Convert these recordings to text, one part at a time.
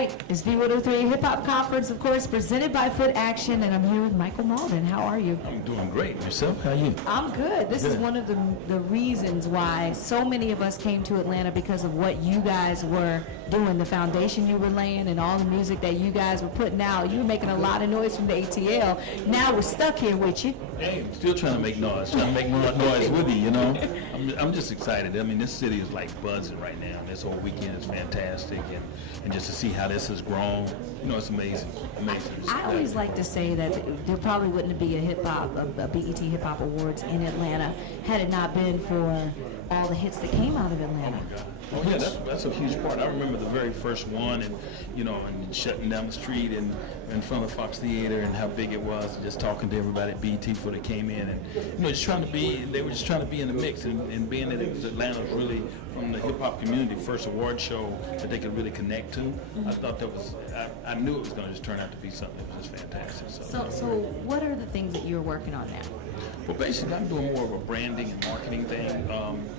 right, it's V-103 Hip Hop Conference, of course, presented by Foot Action, and I'm here with Michael Mauldin. How are you? I'm doing great. Yourself? How are you? I'm good. This is one of the reasons why so many of us came to Atlanta, because of what you guys were doing, the foundation you were laying, and all the music that you guys were putting out. You were making a lot of noise from the ATL. Now we're stuck here with you. Hey, I'm still trying to make noise. Trying to make more noise with you, you know? I'm just excited. I mean, this city is like buzzing right now. This whole weekend is fantastic, and just to see how this has grown, you know, it's amazing. Amazing. I always like to say that there probably wouldn't be a BET Hip Hop Awards in Atlanta had it not been for all the hits that came out of Atlanta. Oh yeah, that's a huge part. I remember the very first one, and you know, and shutting down the street and in front of the Fox Theater, and how big it was, and just talking to everybody at BET before they came in, and you know, just trying to be. They were just trying to be in the mix, and being that it was Atlanta was really from the hip hop community first award show that they could really connect to. I thought that was. I knew it was going to just turn out to be something that was just fantastic. So what are the things that you're working on now? Well, basically, I'm doing more of a branding and marketing thing,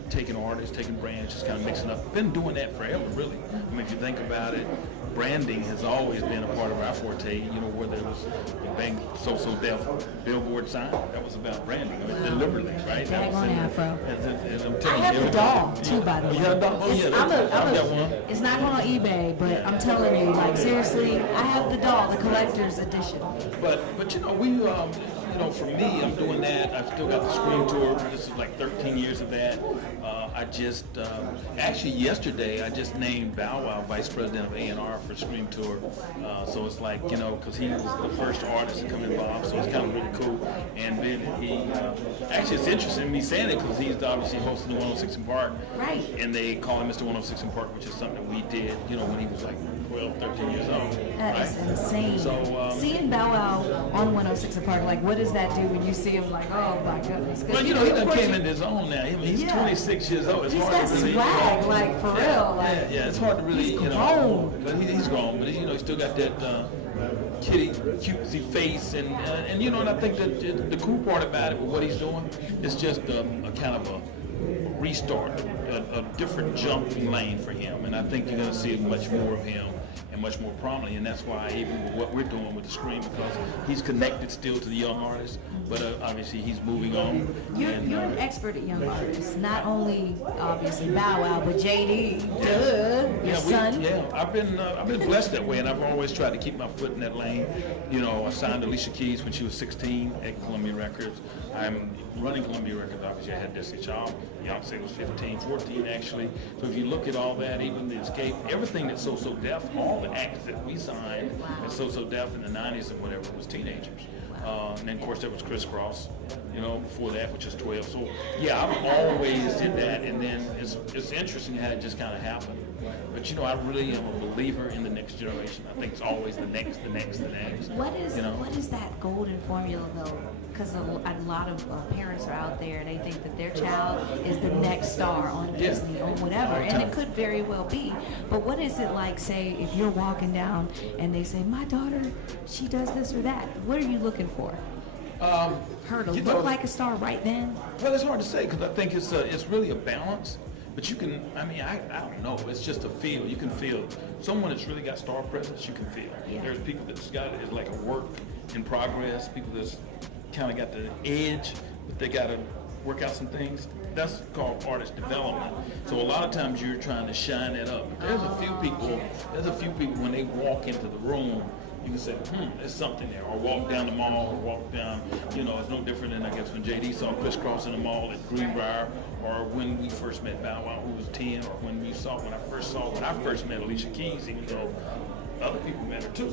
taking artists, taking brands, just kind of mixing up. Been doing that forever, really. I mean, if you think about it, branding has always been a part of our forte. You know, whether it was the Bang So Def Billboard sign, that was about branding. I mean, deliberately, right? Tag on Afro. As I'm I telling have you, the doll too, by the way. You have a doll? Oh, yeah, I've got one. It's not going on eBay, but I'm telling you, like seriously, I have the doll, the collector's edition. But you know, you know, for me, I'm doing that. I've still got the Scream Tour. This is like 13 years of that. I just, actually yesterday, I just named Bow Wow Vice President of A&R for Scream Tour. So it's like, you know, because he was the first artist to come involved, so it's kind of really cool. And then he, actually it's interesting me saying it because he's obviously hosting the 106 in Park. Right. And they call him Mr. 106 in Park, which is something that we did, you know, when he was like 12, 13 years old. That right? is insane. So, seeing Bow Wow on 106 in Park, like what does that do when you see him like, oh my goodness. Well, you know, he done came into his own now. I mean, he's 26 years old. It's he's hard got to really, swag, like for real. Like, yeah, it's hard to really, he's you know. grown. But he's grown, but you know, he's still got that kitty, cutesy face, and you know, and I think that the cool part about it, with what he's doing, is just a kind of a restart, a different jumping lane for him, and I think you're going to see much more of him and much more prominently, and that's why even with what we're doing with the Scream, because he's connected still to the young artists, but obviously he's moving on. You're an expert at young artists, not only obviously Bow Wow, but JD, your son. I've been blessed that way, and I've always tried to keep my foot in that lane. You know, I signed Alicia Keys when she was 16 at Columbia Records. I'm running Columbia Records. Obviously, I had Destiny Child. Beyonce was 15, 14 actually. So if you look at all that, even the Escape, everything that's So Def, all the acts that we signed at So Def in the 90s and whatever was teenagers. And then, of course, there was Criss Cross, you know, before that, which is 12. So, yeah, I've always did that, and then it's interesting how it just kind of happened. But, you know, I really am a believer in the next generation. I think it's always the next. What is that golden formula, though? Because a lot of parents are out there, and they think that their child is the next star on Disney or whatever, and it could very well be. But what is it like, say, if you're walking down and they say, my daughter, she does this or that, what are you looking for? Her to look like a star right then? Well, it's hard to say, because I think it's really a balance. But you can, I mean, I don't know. It's just a feel. You can feel someone that's really got star presence. You can feel. Yeah. There's people that's got it. It's like a work in progress. People that's kind of got the edge, but they got to work out some things. That's called artist development. So a lot of times you're trying to shine that up. But there's a few people when they walk into the room, you can say, there's something there. Or walk down the mall, or walk down, you know, it's no different than, I guess, when JD saw Criss Cross in the mall at Greenbrier, or when we first met Bow Wow, who was 10, or when I first met Alicia Keys, even though other people met her too.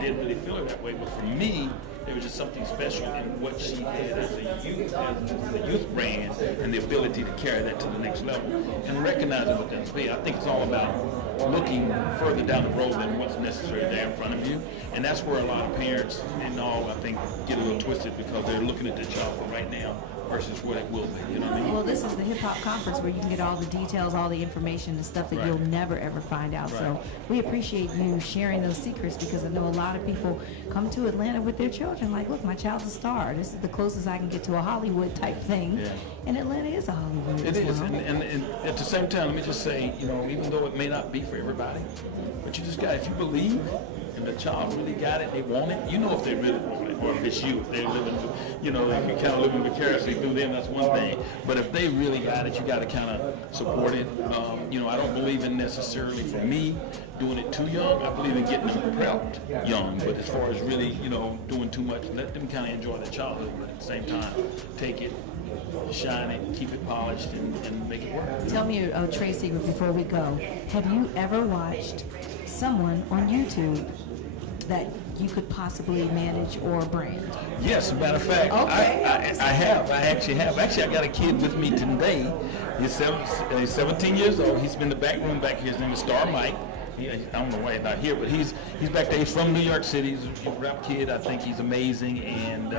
Didn't really feel her that way, but for me, there was just something special in what she did as a youth brand, and the ability to carry that to the next level, and recognizing what that's be. I think it's all about looking further down the road than what's necessary there in front of you, and that's where a lot of parents and all, I think, get a little twisted, because they're looking at their child for right now. versus what it will be. You know what I mean? Well, this is the hip hop conference where you can get all the details, all the information, the stuff that Right. you'll never ever find out. So Right. we appreciate you sharing those secrets, because I know a lot of people come to Atlanta with their children like, look, my child's a star. This is the closest I can get to a Hollywood type thing. Yeah. And Atlanta is a Hollywood It as is, well. and at the same time, let me just say, you know, even though it may not be for everybody, but you just got, if you believe and the child really got it, they want it, you know if they really want it, or if it's you, if they're living, you know, if you kind of living vicariously through them, that's one thing. But if they really got it, you got to kind of support it. You know, I don't believe in necessarily, for me, doing it too young. I believe in getting them prepped young, but as far as really, you know, doing too much, let them kind of enjoy their childhood, but at the same time, take it, shine it, keep it polished, and make it work. Tell me a trade secret before we go. Have you ever watched someone on YouTube that you could possibly manage or brand? Yes, as a matter of fact, Okay. I have. I actually have. Actually, I got a kid with me today. He's 17 years old. He's been in the back room back here. His name is Star Mike. I don't know why he's not here, but he's back there. He's from New York City. He's a rap kid. I think he's amazing, and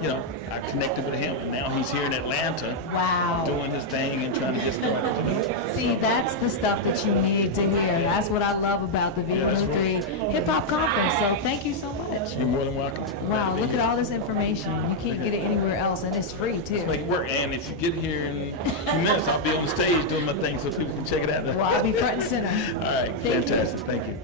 you know, I connected with him, and now he's here in Atlanta, Wow. doing his thing and trying to get started. See, that's the stuff that you need to hear. That's what I love about the V-103 Hip Hop Conference. So thank you so much. You're more than welcome. Wow, look at all this information. You can't get it anywhere else, and it's free too. Make it work, and if you get here in a few minutes, I'll be on the stage doing my thing so people can check it out. Well, I'll be front and center. All right, Thank you. fantastic. Thank you.